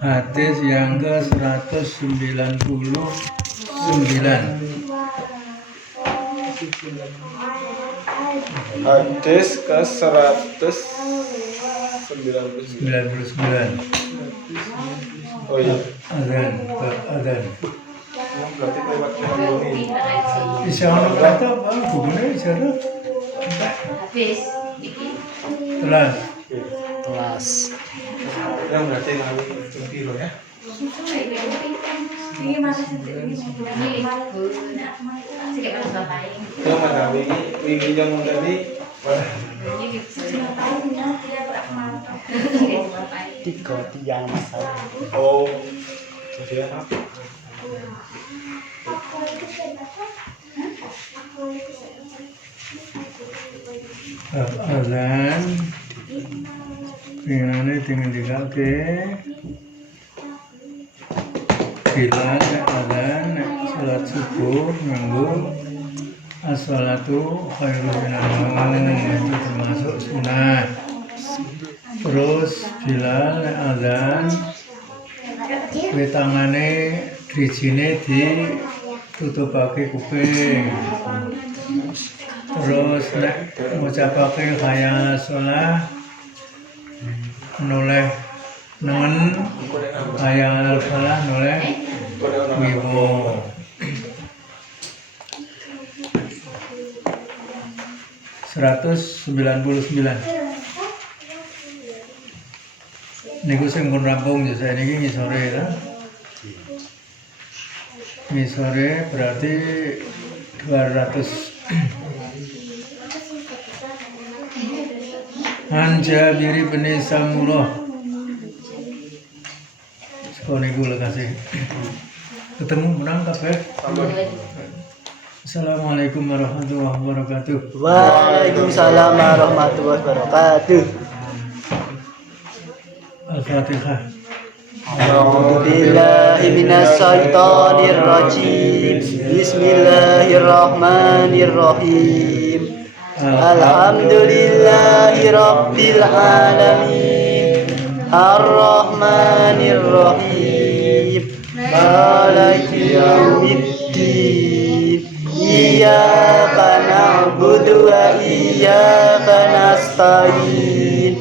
Hadis yang ke-199. Hadis ke-199. Oh iya. Azan. Berarti lewat ini. Isyarat kata apa? Hubungannya isyarat? Habis bikin Telas. Kelas. Yang berarti lalu biro ya. ini masih ini kayak mana bapak Yang mana wingi yang tadi Tiga tiang masalah. oh jadi apa? Azan. Ini tinggal dikake. Bila azan salat subuh nganggo as-salatu khairun minan naum itu termasuk sunat. Terus bila azan wetangane drijine ditutupake kuping. Terus nek ngucapake hayya shalah noleh nengen hayya shalah noleh wibo. Niku sing pun rampung ya saya niki ngisore ya. Ngisore berarti 200. An Jabir bin Samurah. Sekolah niku lekasih. Ketemu menang kabeh. Assalamualaikum warahmatullahi wabarakatuh. Waalaikumsalam warahmatullahi wabarakatuh. Al-Fatihah. A'udzu billahi minasy syaithanir rajim. Bismillahirrahmanirrahim. Alhamdulillahi rabbil alamin. Ar-Rahmanir Rahim. Maliki yaumiddin. Iyyaka na'budu wa iyyaka nasta'in.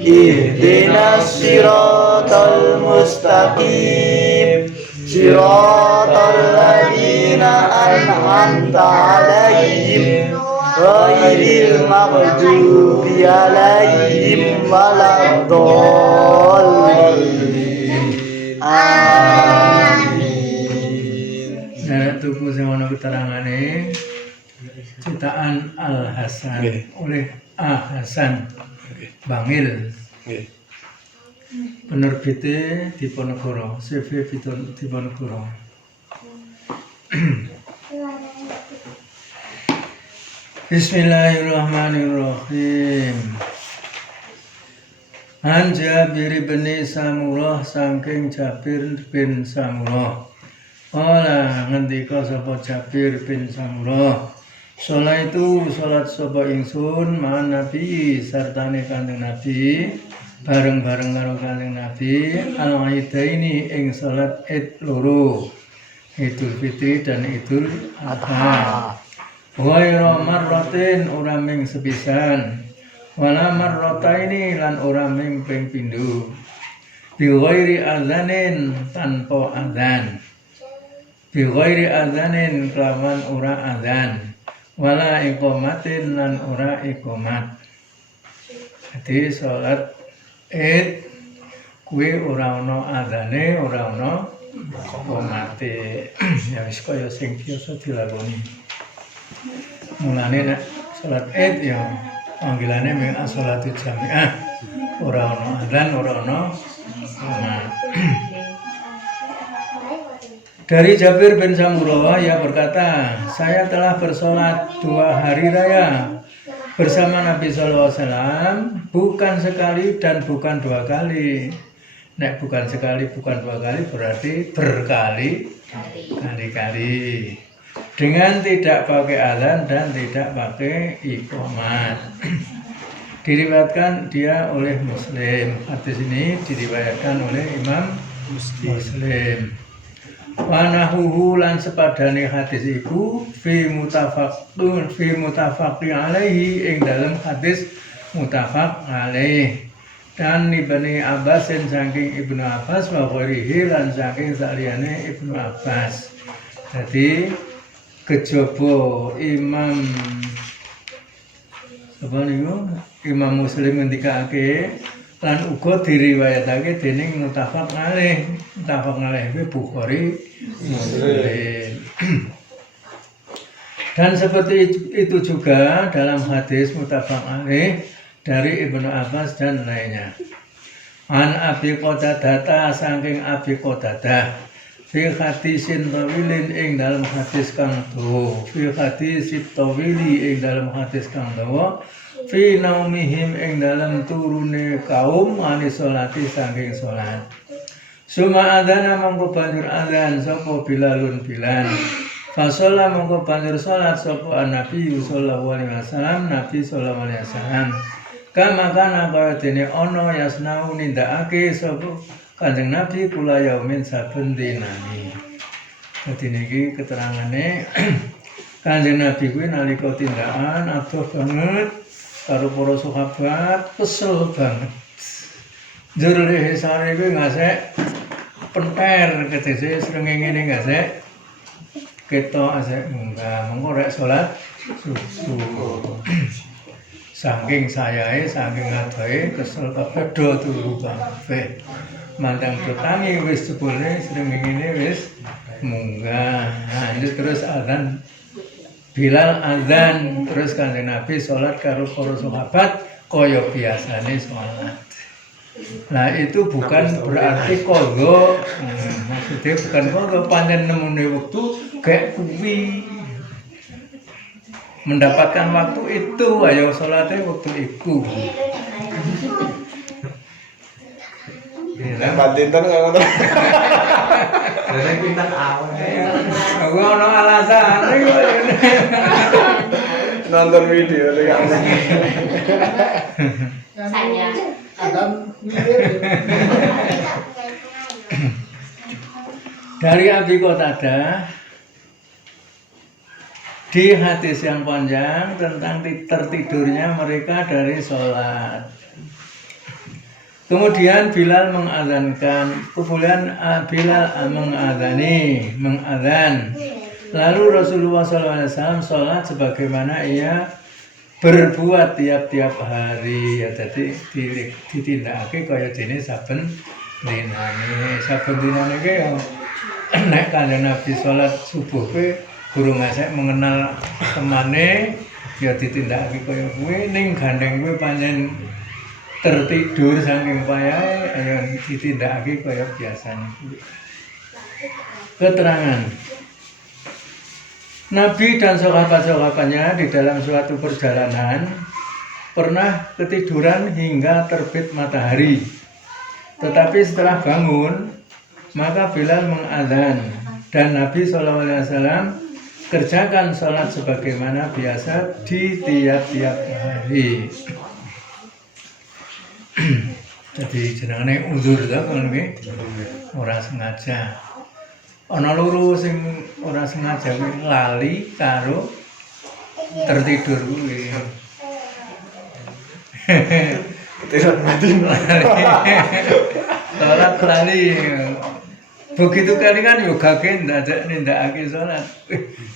Ihdinas siratal mustaqim. Siratal ladzina an'amta 'alaihim ghairil maghdubi 'alaihim waladdallin. Amin. Saya tuku sing ana keterangane ciptaan Al Hasan oleh A Hasan Bangil. Penerbitnya Diponegoro, CV Diponegoro. Bismillahirrahmanirrahim. An Jabir bin Samurah saking Jabir bin Samurah. Ola ngendika sapa Jabir bin Samurah. Sholaitu salat sapa ingsun ma'an Nabi sartane Kanjeng Nabi bareng-bareng karo Kanjeng Nabi al-Aidaini ing salat Id loro. Idul Fitri dan Idul Adha. Ghairu marratin ora ming sepisan. Wala marrataini lan ora ming ping pindho. Bi ghairi azanin tanpa azan. Bi ghairi azanin kelawan ora azan. Wala iqamatin lan ora iqamat. Jadi salat Id kuwi ora ana azane, ora ana iqamate. Ya wis kaya sing biasa dilakoni. Mulane nek salat Id ya panggilane mung as-shalatu jami'ah. Ora ana azan, ora ana iqamat. Dari Jabir bin Samurah ia berkata, saya telah bersolat 2 hari raya bersama Nabi SAW, bukan sekali dan bukan 2 kali. Nek bukan sekali, bukan 2 kali berarti berkali-kali. Dengan tidak pakai azan dan tidak pakai iqamat. Diriwayatkan dia oleh Muslim. Hadis ini diriwayatkan oleh Imam Muslim. Wa nahuhu lan sepadane hadis iku fi mutafaqin alaihi ing dalam hadis mutafaq alaih. Dan Ibnu Abbas saking Ibnu Abbas wa ghairihi lan saking saliyane Ibnu Abbas. Jadi kejaba Imam Imam Muslim ngendikake lan uga diriwayatake dening mutafaq alaih. Mutafaq alaih kuwi Bukhari Muslim. Dan seperti itu juga dalam hadis mutafaq alaih dari Ibnu Abbas dan lainnya. An Abi Qatadah saking Abi Qatadah fi hadisin tawilin ing dalam hadis kang dawa fi hadisit tawili ing dalam hadis kang dawa fi naumihim ing dalam turune kaum ani salati saking salat. Suma adzana mongko banjur adzan sapa Bilalun Bilal. Fasalla mongko banjur salat sapa Nabi sallallahu alaihi wasallam Nabi sallallahu alaihi wasallam. Kama kana kaya dene ana yasnau nindakake sapa Kanjeng Nabi kula yaumin saben dinane. Dadi niki keterangane Kanjeng Nabi kuwi nalika tindakan adoh banget karo para sahabat, kesel banget. Njur sare kuwi ngasek penter ketese srengenge ngasek ketok asek munggah mengko rek salat subuh. Saking sayahe, saking adohe kesel kepedo turu kabeh. Mandang petangi wis jebule srengenge wis munggah. Nah, itu terus azan Bilal azan terus Kanjeng Nabi salat karo para sahabat kaya biasane salat. Nah, itu bukan berarti qadha. Maksudnya bukan qadha pancen nemune wektu kayak kuwi. Mendapatkan waktu itu ayo salatnya waktu itu. Nek badinten kok ngono. Nek pinten awal. Aku ono alasan iki. Nonton video nek Saya. Dari Abi Qatadah di hadis yang panjang tentang tertidurnya mereka dari sholat. Kemudian Bilal mengazankan, kemudian Bilal mengazan. Lalu Rasulullah SAW sholat sebagaimana ia berbuat tiap-tiap hari. Ya, jadi ditindakake kaya dene saben dinane. Saben dinane ki ya nek Kanjeng Nabi sholat subuh ke guru ngasek mengenal temane ya ditindakake kaya kuwi ning gandeng kuwi pancen tertidur saking payahe ya ditindakake kaya biasane kuwi. Keterangan Nabi dan sahabat-sahabatnya di dalam suatu perjalanan pernah ketiduran hingga terbit matahari. Tetapi setelah bangun maka Bilal mengadzan dan Nabi SAW kerjakan sholat sebagaimana biasa di tiap-tiap hari. Jadi jenenge uzur ta ngono ki. Ora sengaja. Ana loro sing ora sengaja kuwi lali karo tertidur kuwi. Tidak mati. Sholat lali. Begitu kalingan yo gage nindakake salat.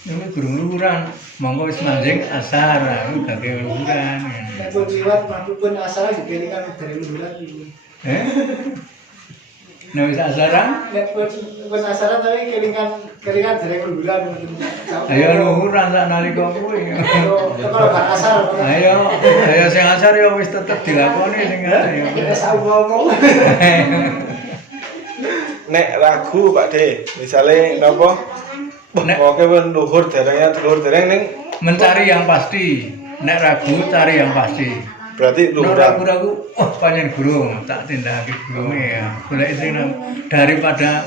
Niku durung luhuran, monggo wis manjing asar, gage luhuran. Nek pun liwat mlampun asar dikelingan dari luhuran iki. Nek wis asaran, Nek pun asar tapi kelingan dari luhuran. ayo luhuran sak nalika kuwi. Kalau bar asar. Ayo sing asar yo wis tetep dilakoni sing ayo. Kita ngomong. Nek ragu Pak De, misale napa? Oke pun luhur dereng ning Mencari yang pasti. Nek ragu cari yang pasti. berarti Nek luhur. ragu-ragu, pancen gurung, tak tindakake gurunge ya. Golek sing daripada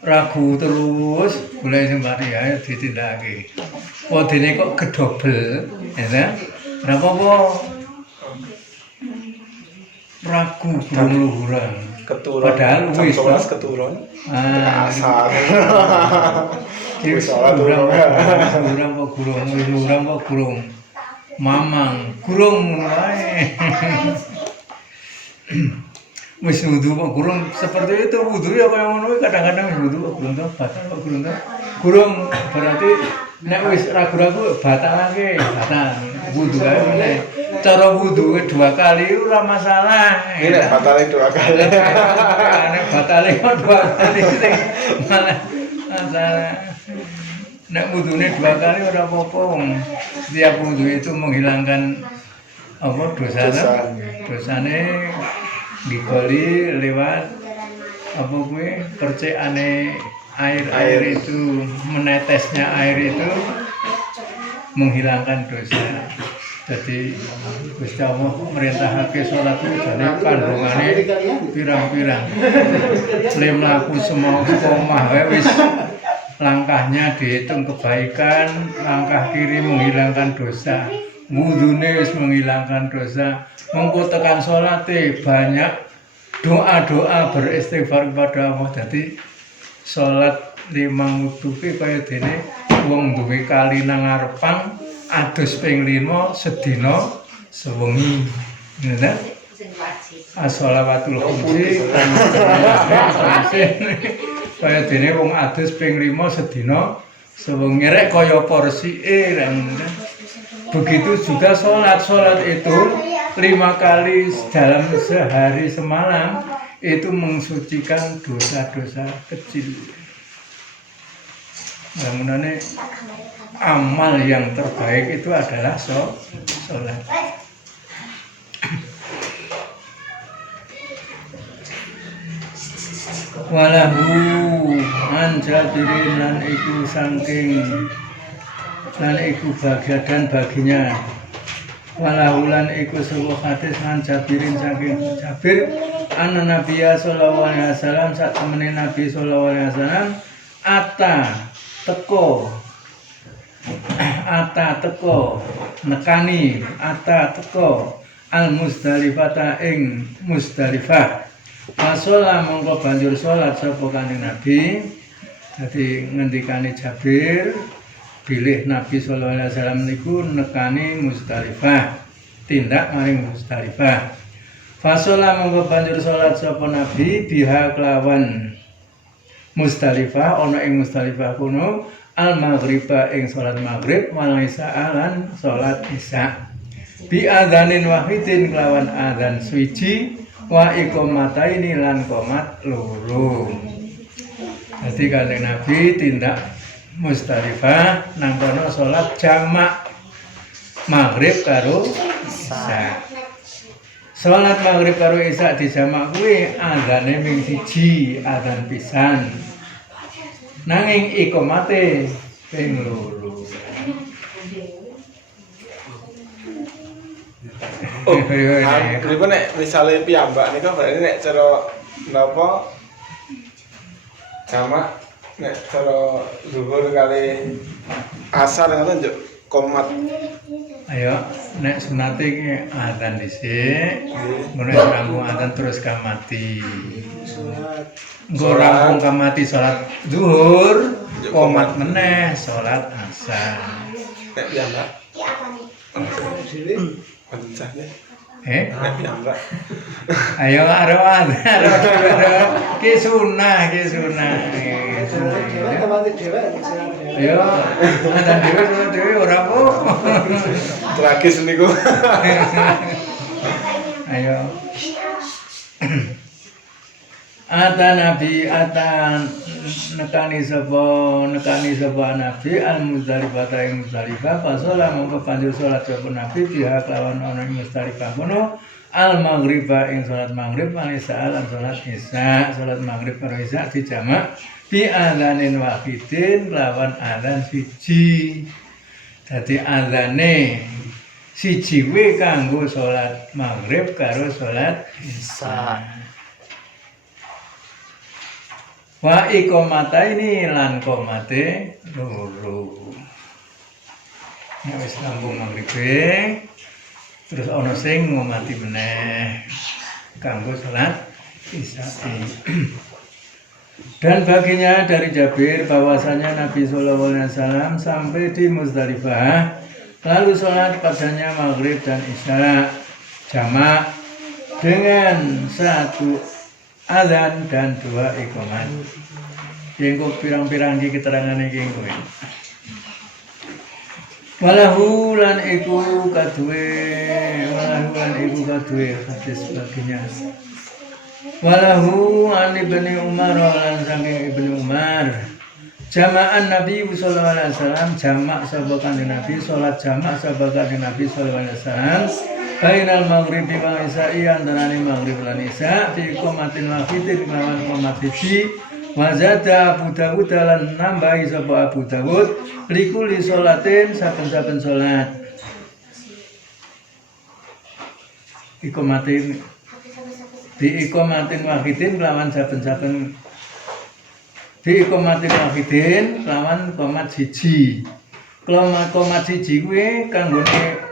ragu terus, golek sing pasti ya ditindakake. Wadene kok gedobel, ya. Ora apa-apa. Ragu gurung luhuran. keturun. Padahal jam wis, 11 keturun. Tekan Ah, asar. Wis sholat urang urung. apa gurung, wis urang apa gurung. Mamang, gurung wae. Wis wudu kok gurung seperti itu wudu ya kaya ngono kadang-kadang wis wudu kok gurung to batal kok gurung to. Gurung berarti nek wis ragu-ragu batalake, batal. Wudu ae meneh. Cara wudu 2 kali ora masalah. Ini nek batale 2 kali. Nek batale kok 2 kali sing malah masalah. Nek wudune 2 kali ora apa-apa. Setiap wudu itu menghilangkan apa dosa. Dosane digoli lewat apa kuwi percikane air itu menetesnya air itu menghilangkan dosa. Jadi Gusti Allah merintahake salat itu jane kandungane pirang-pirang. Le mlaku semua omah wae wis langkahnya dihitung kebaikan, langkah kiri menghilangkan dosa. Wudune wis menghilangkan dosa. Mengko tekan salate banyak doa-doa beristighfar kepada Allah. Jadi salat 5 wudu ki kaya dene wong duwe kali nang ngarepang adus ping 5 sedina sewengi. Ngene. Sing wajib. As-shalawatul khamsi kaya dene wong adus ping 5 sedina sewengi rek kaya porsike rek ngono. Begitu juga sholat itu 5 kali dalam sehari semalam itu mensucikan dosa-dosa kecil. Bangunannya amal yang terbaik itu adalah sholat. Walahu an Jabirin lan iku saking lan iku bagian dan baginya walahulan iku sebuah hadis an Jabirin saking Jabir anna Nabiya sallallahu alaihi wasallam saat temene Nabi sallallahu alaihi wasallam ata teko nekani al Muzdalifata ing Muzdalifah masalah mongko banjur salat sapa Kanjeng Nabi. Dadi ngendikane Jabir bilih Nabi sallallahu alaihi wasallam niku nekani Muzdalifah, tindak maring Muzdalifah. Fasola monggo banjur salat sapa Nabi biha kelawan Muzdalifah ana ing Muzdalifah kuno al maghriba ing salat maghrib wal isya lan salat isya. Bi adzanin wahidin kelawan adzan suci wa iqamataini lan qomat loro. Dadi Kanjeng Nabi tindak Muzdalifah nang kono salat jamak maghrib karo isya. Salat maghrib karo isya dijamak kuwi adzane ming siji, adzan pisan. Nanging iqamate ping loro. Oh, ribu nek misale piyambak niku berarti nek cara napa jamak nek cara zuhur kali asar ngoten njuk komat. Ayo nek sunate iki adzan dhisik, ngono rampung adzan terus kamati. Nggo rampung kamati salat zuhur, komat meneh salat asar. Nek piyambak. Wonten cahya. Nek piyambak. Ayo arep ki sunah. Ayo adzan dhewe ora apa. Tragis niku. Ayo. Nabi nekani sapa Nabi al Muzdalifah ing Muzdalifah fasala mongko panjur salat sapa Nabi biha kelawan ana ing Muzdalifah kono al maghriba ing salat maghrib lan isya lan salat isya. Salat maghrib karo isya dijamak bi adzanin wahidin kelawan adzan siji. Dadi adzane siji kuwi kanggo salat maghrib karo salat isya. Wa iqamataini lan qomate loro. Nek wis rampung maghrib terus ana sing ngomati meneh kanggo salat Isya'i. Dan baginya dari Jabir bahwasanya Nabi Shallallahu Alaihi Wasallam sampai di Muzdalifah, lalu sholat padanya maghrib dan isya jamak dengan satu azan dan dua iqamat. Yengko pirang-pirang di keterangan iki kowe. Walahu lan iku kadue hadis baginya. Walahu an Ibnu Umar lan saking Ibnu Umar jama'an Nabi sallallahu alaihi wasallam jamak sahabat kanjeng Nabi salat jamak sahabat kanjeng Nabi sallallahu alaihi wasallam bainal maghribi wa isya'i antarané maghrib lan isya fi qomatin wahidatin lawan qomat siji wa zada Abu Dawud lan nambahi sapa Abu Dawud likuli sholatin saben-saben salat iqamatin di iqamatin wahidin lawan saben-saben di iqamatin wahidin lawan qomat siji. Qomat siji kuwi kanggone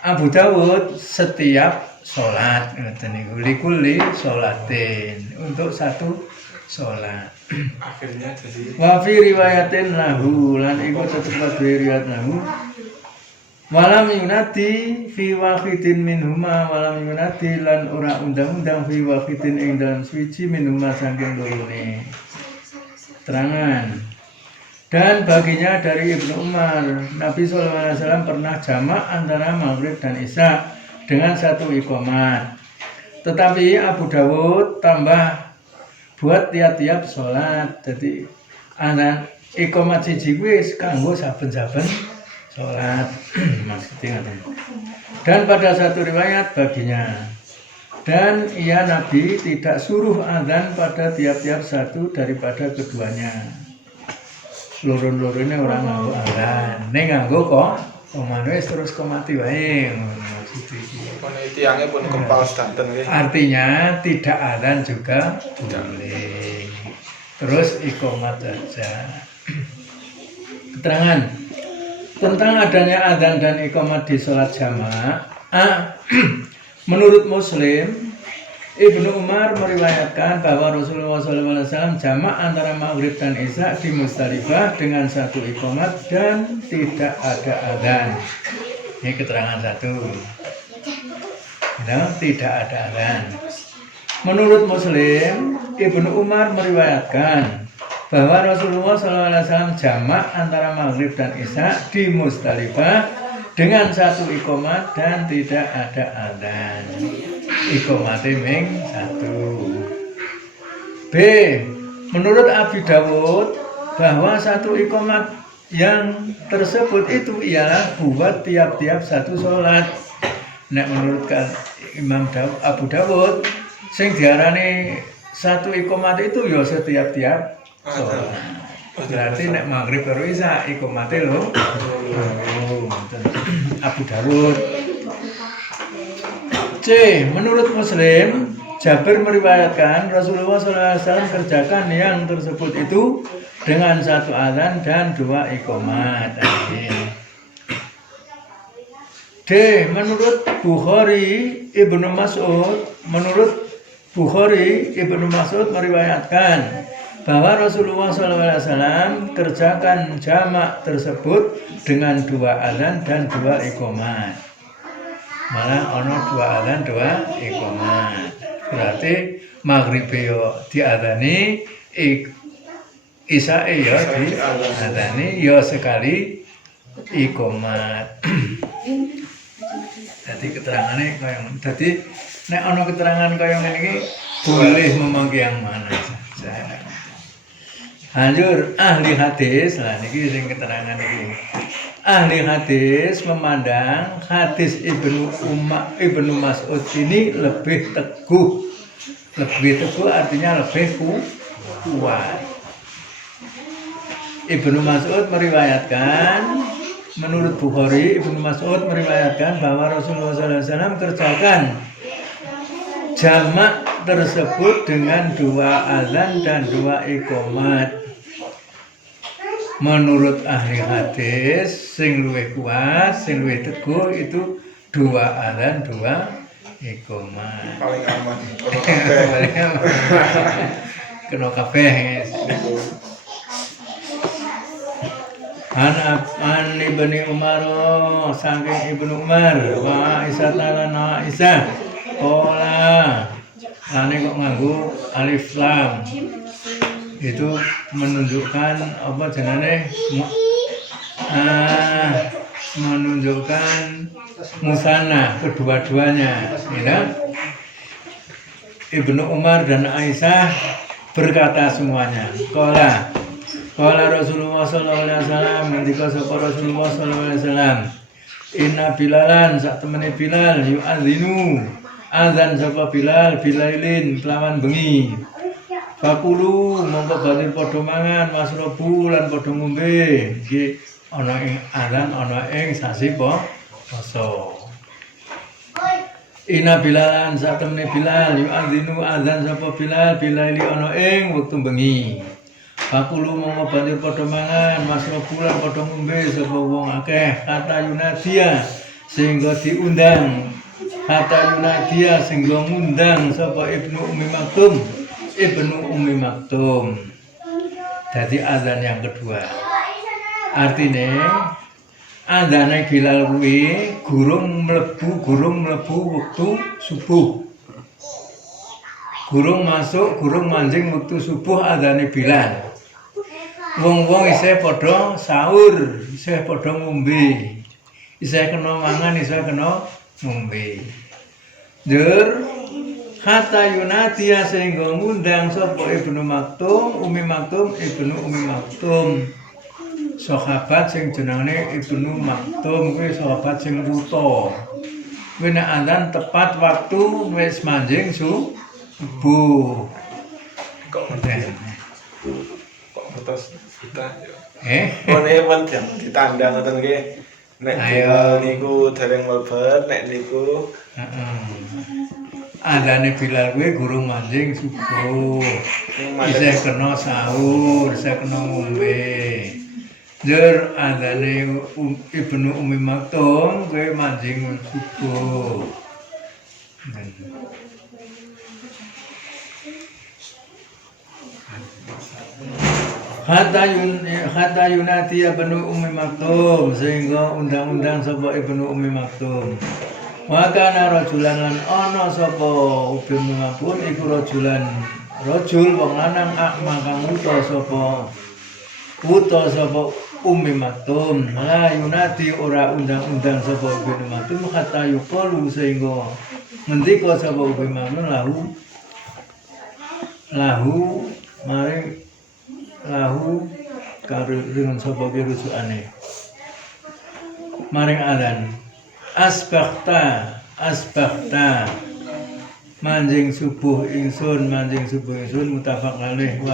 Abu Dawud setiap salat ngoten niku likuli sholatin untuk satu salat. Akhirnya jadi Wa fi riwayatin lahu lan iku tetep riwayat lahu walam yunadi fi wahidin minhuma walam yunadi lan ora undang-undang fi wahidin ing dalam suci minhuma saking lorone. Terangan. Dan baginya dari Ibnu Umar, Nabi SAW pernah jamak antara maghrib dan isya dengan satu iqamat. Tetapi Abu Dawud tambah buat tiap-tiap sholat. Jadi anak iqamat siji kuwi kanggo saben-saben sholat. Maksudnya dan pada satu riwayat baginya dan ia Nabi tidak suruh azan pada tiap-tiap satu daripada keduanya. Lurun-lurunnya orang nganggo azan, neng nganggo kok wis terus mati wae. kon tiangnya pun kempal sedanten nggih. Artinya tidak azan juga boleh. Terus iqamat saja. Keterangan tentang adanya azan dan iqamat di sholat jamaah. Menurut Muslim, Ibnu Umar meriwayatkan bahwa Rasulullah SAW jamak antara maghrib dan isya di Muzdalifah dengan satu iqamat dan tidak ada azan. Ini keterangan satu. Nah, tidak ada azan. Menurut Muslim, Ibnu Umar meriwayatkan bahwa Rasulullah SAW jamak antara maghrib dan isya di Muzdalifah dengan satu iqamat dan tidak ada azan. Iqamatnya ming satu. B. Menurut Abi Dawud bahwa satu iqamat yang tersebut itu ialah buat tiap-tiap satu sholat. Nah, menurut Imam Abu Dawud sing diarani satu iqamat itu ya setiap-tiap sholat. Berarti nek maghrib karo isya iqamate lho. Abu Dawud. C. Menurut Muslim, Jabir meriwayatkan Rasulullah SAW kerjakan yang tersebut itu dengan satu azan dan dua iqamat. D. Menurut Bukhari Ibnu Mas'ud meriwayatkan bahwa Rasulullah SAW kerjakan jamak tersebut dengan dua azan dan dua iqamat. Malah ono dua azan dua iqamat. Berarti maghrib yo diadzani, isya yo diadzani yo sekali iqamat. Jadi keterangannya kaya jadi nek ono keterangan kaya ngene iki boleh memanggi yang mana saja. Lanjut ahli hadis, lah niki sing keterangan iki. Ahli hadis memandang hadis Ibnu Mas'ud ini lebih teguh. Lebih teguh artinya lebih kuat. Ibnu Mas'ud meriwayatkan, menurut Bukhari, Ibnu Mas'ud meriwayatkan bahwa Rasulullah SAW kerjakan jamak tersebut dengan dua azan dan dua iqamat. Menurut ahli hadis, sing luwih kuat, sing luwih teguh itu dua azan, dua Iku mah. paling aman ono kabeh Kena kabeh. An Ibnu Umar saking Ibnu Umar wa Aisyah lan Aisyah pola ane kok nganggo alif lam itu menunjukkan apa jenenge menunjukkan musanna kedua-duanya ya. Ibnu Umar dan Aisyah berkata semuanya Qala Rasulullah sallallahu alaihi wasallam ngendika sapa Rasulullah sallallahu alaihi wasallam inna bilalan sak temene Bilal yu'adzinu azan sapa Bilal bilailin kelawan bengi fakulu mongko badhe padha mangan masrobu lan padha ngombe iki ana ing azan ana ing sasi poso inna bilalan sak temene Bilal yu'adzinu azan sapa Bilal bilaili ana ing wektu bengi Fakulu mongko banjur padha mangan masrobu lan padha ngombe sapa wong akeh kata yunadia sehingga diundang kata yunadia sehingga ngundang sapa Ibnu Ummi Maktum jadi azan yang kedua artinya azane Bilal kuwi gurung mlebu wektu subuh gurung masuk gurung manjing wektu subuh azane Bilal wong-wong isih padha sahur, isih padha ngombe. Isih kena mangan, isih kena ngombe. Dur kata yunadia sehingga ngundang sapa Ibnu Ummi Maktum. Sahabat sing jenenge Ibnu Maktum kuwi sahabat sing wuta. Kuwi nek azan tepat waktu wis manjing subuh. kok terus kita yang ditanda ngoten nggih nek Ayo. niku dereng mlebet nek niku Azane Bilal kuwi gurung manjing subuh. Isih kena sahur, isih kena ngombe. Jur azane Ibnu Ummi Maktum kuwi manjing subuh. Hatta yunati Ibnu Ummi Maktum sehingga undang-undang sapa Ibnu Ummi Maktum. Wa kana rajulan lan ana sapa Ibnu Maktum iku rajul wong lanang akma kang wuta sapa Ummi Maktum. La yunati ora undang-undang sapa Ibnu Maktum hatta yuqalu sehingga ngendika sapa Ummi Maktum lahu mari lahu karo dengan sapa ki rujukane maring adan asbaghta manjing subuh ingsun mutafaq alaih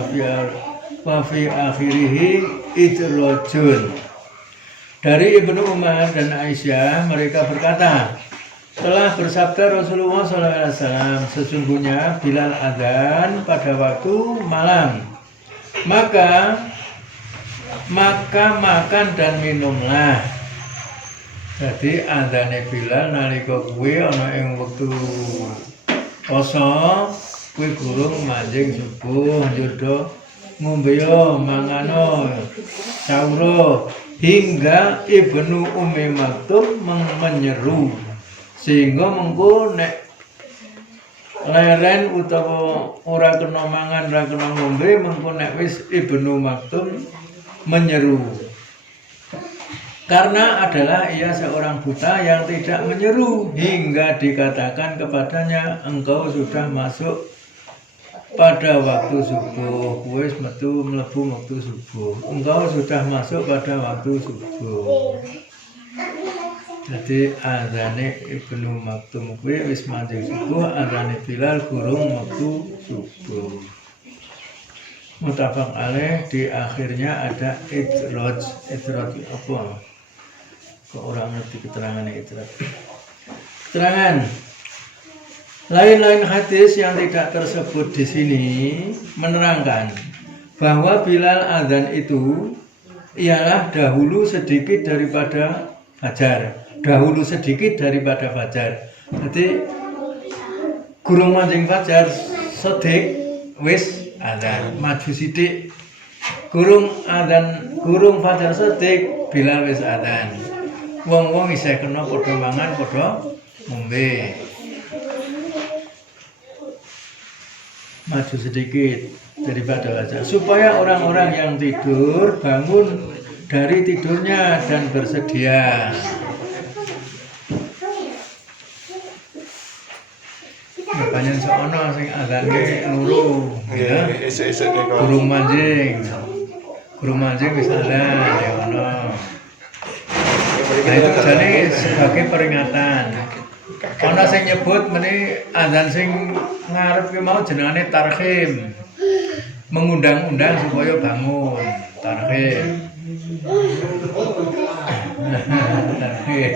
wa fi akhirih idrajun dari Ibnu Umar dan Aisyah mereka berkata telah bersabda Rasulullah SAW sesungguhnya Bilal adzan pada waktu malam maka makan dan minumlah. Jadi adzane Bilal nalika kuwi ana ing wektu poso kuwi gurung manjing subuh njur ngombe mangano sahur hingga Ibnu Ummi Maktum menyeru sehingga mengko nek leren utawa ora kena mangan ora kena ngombe mengko nek wis Ibnu Maktum menyeru karena adalah ia seorang buta yang tidak menyeru hingga dikatakan kepadanya engkau sudah masuk pada waktu subuh wis mlebu waktu subuh engkau sudah masuk pada waktu subuh. Jadi azane Ibnu Maktum kuwi wis manjing subuh, azane Bilal gurung waktu subuh. Mutafaq alaih di akhirnya ada idraj apa? Kok orang ngerti keterangannya idraj. Keterangan lain-lain hadis yang tidak tersebut di sini menerangkan bahwa Bilal azan itu ialah dahulu sedikit daripada fajar. Jadi gurung mancing fajar sedik wis adzan maju sithik. Gurung fajar sedik Bilal wis adzan. Wong-wong isih kena padha mangan padha ngombe. Maju sedikit daripada azan supaya orang-orang yang tidur bangun dari tidurnya dan bersedia. Banyak seono sing azane loro ya. Esuk-esuk niku. Gurung mancing wis adzan ya ono. Nah, itu jadi sebagai peringatan. Ana sing nyebut meni azan sing ngarep ki mau jenengane tarhim. Mengundang-undang supaya bangun. Tarhim. Tarhim.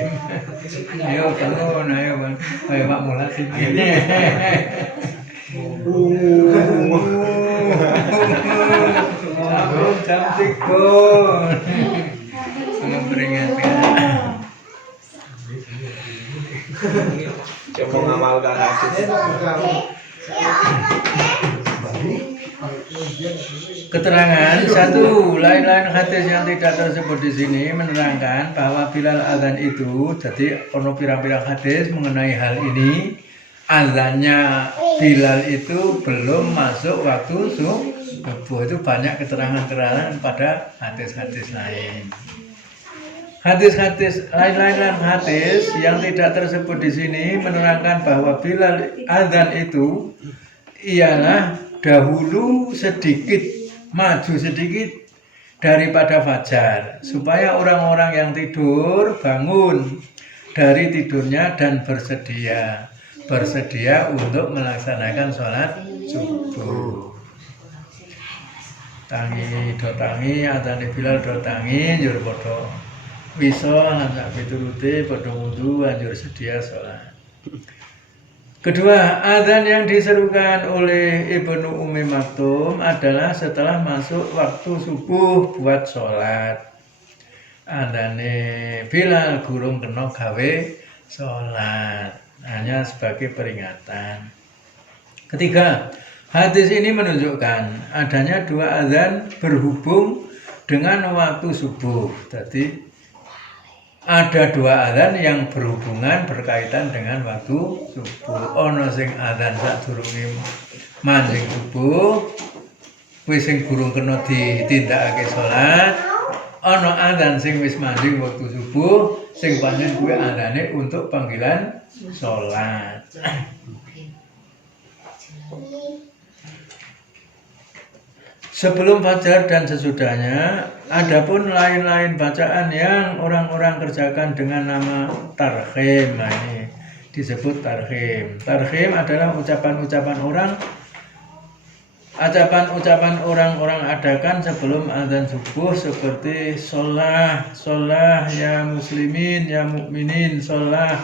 Ayo bangun, ayo bangun. Ayo Pak Mulat sing ngene. Jam 3. Memperingatkan. Coba ngamalkan hadis. Keterangan satu, lain-lain hadis yang tidak tersebut di sini menerangkan bahwa Bilal azan itu, jadi ono pirang-pirang hadis mengenai hal ini. Azannya Bilal itu belum masuk waktu subuh. Itu banyak keterangan-keterangan pada hadis-hadis lain. Hadis-hadis lain-lain hadis yang tidak tersebut di sini menerangkan bahwa Bilal azan itu ialah dahulu sedikit, maju sedikit daripada fajar supaya orang-orang yang tidur bangun dari tidurnya dan bersedia untuk melaksanakan sholat subuh. Tangi do tangi, azane Bilal do tangi, njur padha wisa lan sak piturute padha wudu anjur sedia sholat. Kedua, azan yang diserukan oleh Ibnu Ummi Maktum adalah setelah masuk waktu subuh buat sholat. Azane Bilal gurung kena gawe sholat, hanya sebagai peringatan. Ketiga, hadis ini menunjukkan adanya dua azan berhubung dengan waktu subuh. Jadi ada dua azan yang berhubungan berkaitan dengan waktu subuh. Ono sing azan sadurunge mancing subuh, wis sing gurung kena ditindakake salat. Ono azan sing wis mancing waktu subuh, sing pancen kuwi azane untuk panggilan salat. Sebelum fajar dan sesudahnya, adapun lain-lain bacaan yang orang-orang kerjakan dengan nama tarhim. Nah, ini disebut tarhim. Tarhim adalah ucapan-ucapan orang-orang adakan sebelum azan subuh seperti sholah ya muslimin, ya mukminin, sholah.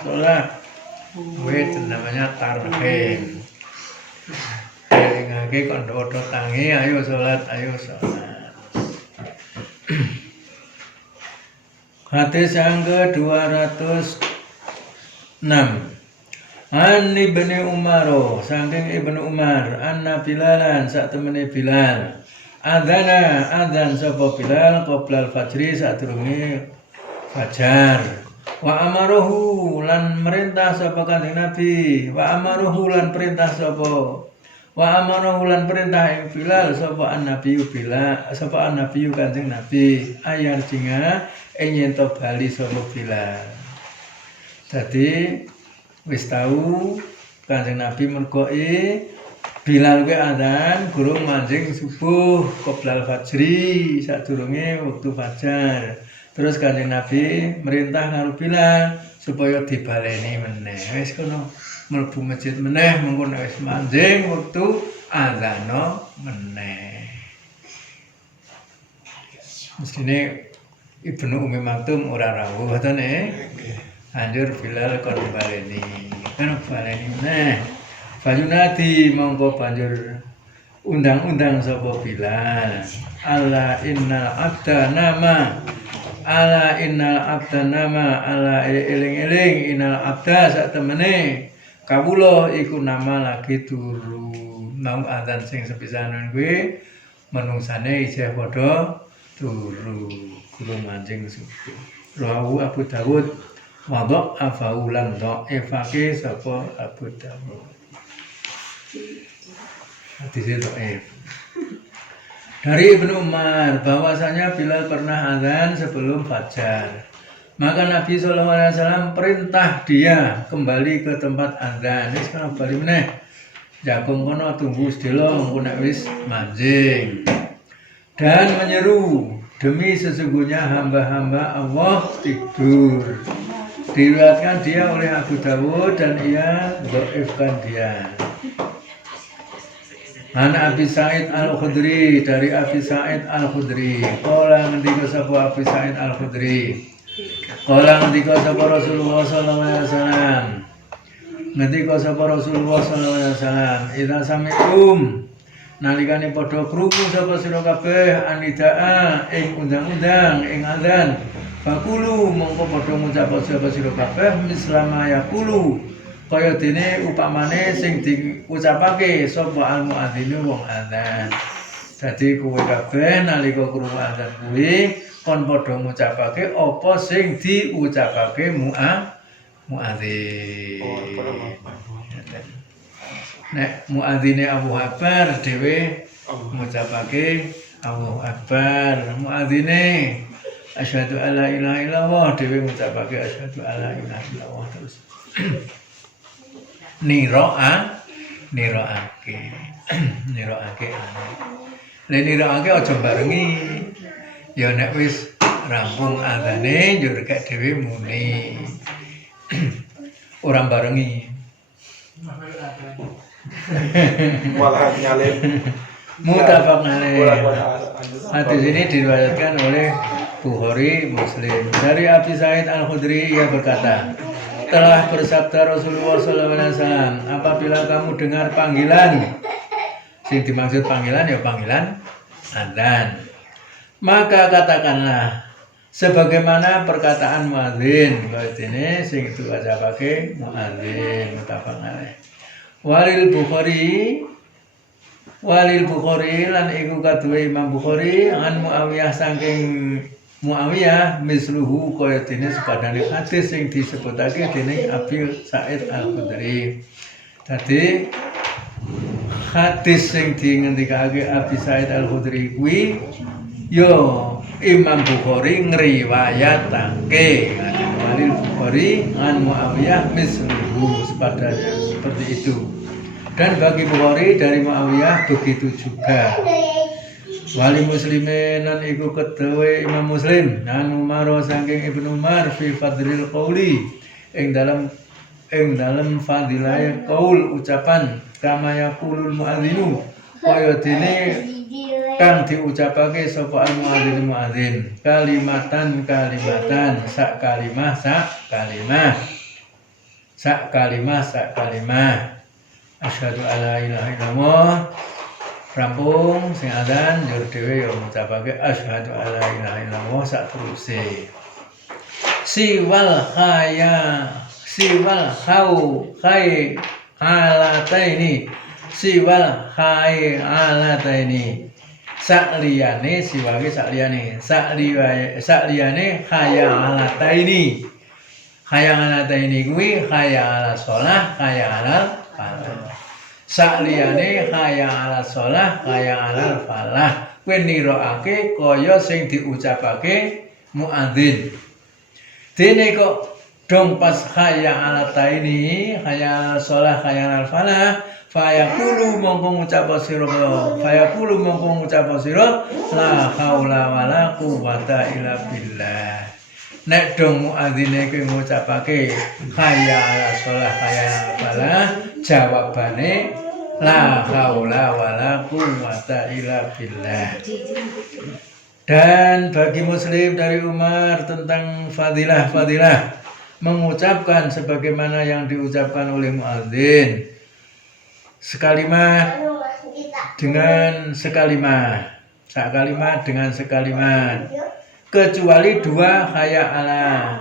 Itu namanya tarhim. Ngake kondo tangi, ayo sholat. Hadis yang ke-206. An Ibnu Umar, saking Ibnu Umar, anna Bilalan sak temene Bilal. Adzan sapa Bilal qoblal fajri sadurunge fajar. Wa amaruhu lan merintah sapa Kanjeng Nabi. Wa amaruhu lan perintah ing Bilal sapa an-nabiyyu Kanjeng Nabi ayar jinga yen to bali sapa Bilal. Dadi wis tau Kanjeng Nabi mergoe Bilal kuwi adzan gurung mancing subuh qoblal fajri sadurunge wektu fajar. Terus Kanjeng Nabi merintah karo Bilal supaya dibaleni meneh. Wis kono mlebu masjid meneh mengko wis manjing wektu adzan meneh. Mestine Ibnu Ummi Maktum ora rawuh tane. Anjur Bilal kon baleni. Kan baleni meneh. Fayunati mongko banjur undang-undang sapa Bilal. Ala innal abda nama eling-eling innal abda sak temene kawula iku nama lagi turu mau adzan sing sepisanan kuwi menungsane isih padha turu guru manjing subuh rawu Abu Dawud wadok afaulan dhaifake sapa Abu Dawud hadis dhaif. Dari Ibnu Umar bahwasanya Bilal pernah azan sebelum fajar. Maka Nabi SAW perintah dia kembali ke tempat azan. Wis kana bali meneh. Jagung kono tunggu sedelo engko nek wis manjing. Dan menyeru, demi sesungguhnya hamba-hamba Allah tidur. Diriwayatkan dia oleh Abu Dawud dan ia dhaifkan dia. An Abi Sa'id Al-Khudri dari Abi Sa'id Al-Khudri qala ngendika sapa Abi Sa'id Al-Khudri qala ngendika sapa Rasulullah sallallahu alaihi wasallam ngendika sapa Rasulullah sallallahu alaihi wasallam idza sami'tum nalikane padha krungu sapa sira kabeh anidaa ing undang-undang ing adzan fakulu mongko padha ngucap sapa sira kabeh mislama yaqulu kaya dene upamane sing diucapake sapa al-muadzin wong adzan. Dadi kowe kabeh nalika krungu adzan kuwi kon padha ngucapake apa sing diucapake muadzin. Nek muadzine Allahu Akbar dhewe ngucapake Allahu Akbar. Muadzine asyhadu alla ilaha illallah dhewe ngucapake asyhadu alla ilaha illallah terus. niroake aja barengi ya nek wis rampung adzane yo rek dhewe muni ora barengi malah nyalin mutafaq alaih. Hadis ini diriwayatkan oleh Bukhari Muslim. Dari Abi Sa'id Al-Khudri ia berkata, telah bersabda Rasulullah SAW, apabila kamu dengar panggilan, sing dimaksud panggilan ya panggilan adzan, maka katakanlah sebagaimana perkataan muadzin. Ini sing itu aja pakai muadzin mutafaq alaih. Walil Bukhari lan iku kaduwe Imam Bukhari an Muawiyah saking Muawiyah misluhu kaya dene sepadane hadis sing disebutake dening Abi Sa'id Al-Khudri. Dadi hadis sing dingendikake Abi Sa'id Al-Khudri kuwi yo Imam Bukhari ngriwayatake. Walil Bukhari an Muawiyah misluhu sepadane seperti itu. Dan bagi Bukhari dari Muawiyah begitu juga. Wali Muslimin nan iku kedawe Imam Muslim nan Umar saking Ibnu Umar fi fadlil qauli ing dalam fadilah qaul ucapan kama yaqulul muadzinu kaya dene kang diucapake sapa al muadzin kalimatan sak kalimah asyhadu alla ilaha illallah rampung sing adzan njur dhewe yo ngucapake asyhadu alla ilaha illallah sak teruse siwal alataini sakliyane khaya alataini kuwi khaya ala shalah khaya alal falah sakliyane khaya ala shalah khaya alal falah kuwi niroake kaya sing diucapake muadzin dene kok dong pas khaya alataini khaya shalah khaya alal falah fayaqulu mongko ngucap sira la haula wala quwwata illa billah. Nek dong muadzine kuwi ngucapake khaya ala shalah khaya alal falah jawabane la haula wala quwwata illa billah. Dan bagi Muslim dari Umar tentang fadilah mengucapkan sebagaimana yang diucapkan oleh muadzin sekalimat dengan sekalimat kecuali dua khaya ala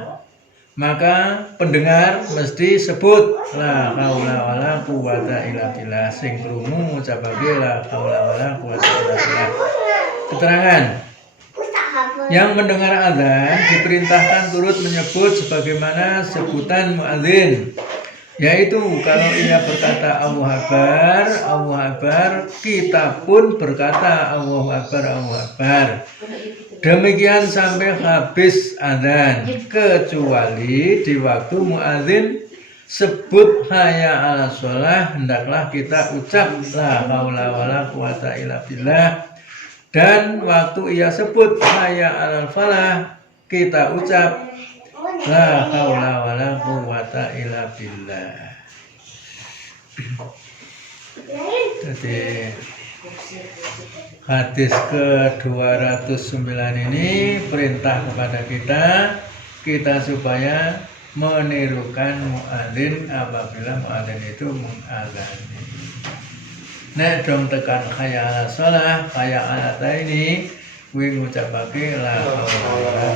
maka pendengar mesti sebut la haula wala quwata illa billah, sing krungu ngucapake la haula wala quwata illa billah. Keterangan, yang mendengar azan diperintahkan turut menyebut sebagaimana sebutan muadzin, yaitu kalau ia berkata Allahu Akbar, kita pun berkata Allahu Akbar. Demikian sampai habis azan, kecuali di waktu muadzin sebut hayya 'alas shalah, hendaklah kita ucap la haula wala quwata illa billah, dan waktu ia sebut hayya 'alal falah, kita ucap la haula wala quwata illa billah. Jadi hadis ke-209 ini perintah kepada kita supaya menirukan muadzin apabila muadzin itu mengadzani. Nek dong tekan hayya 'alas shalah, hayya 'alal ini kuwi ngucapake la haula wala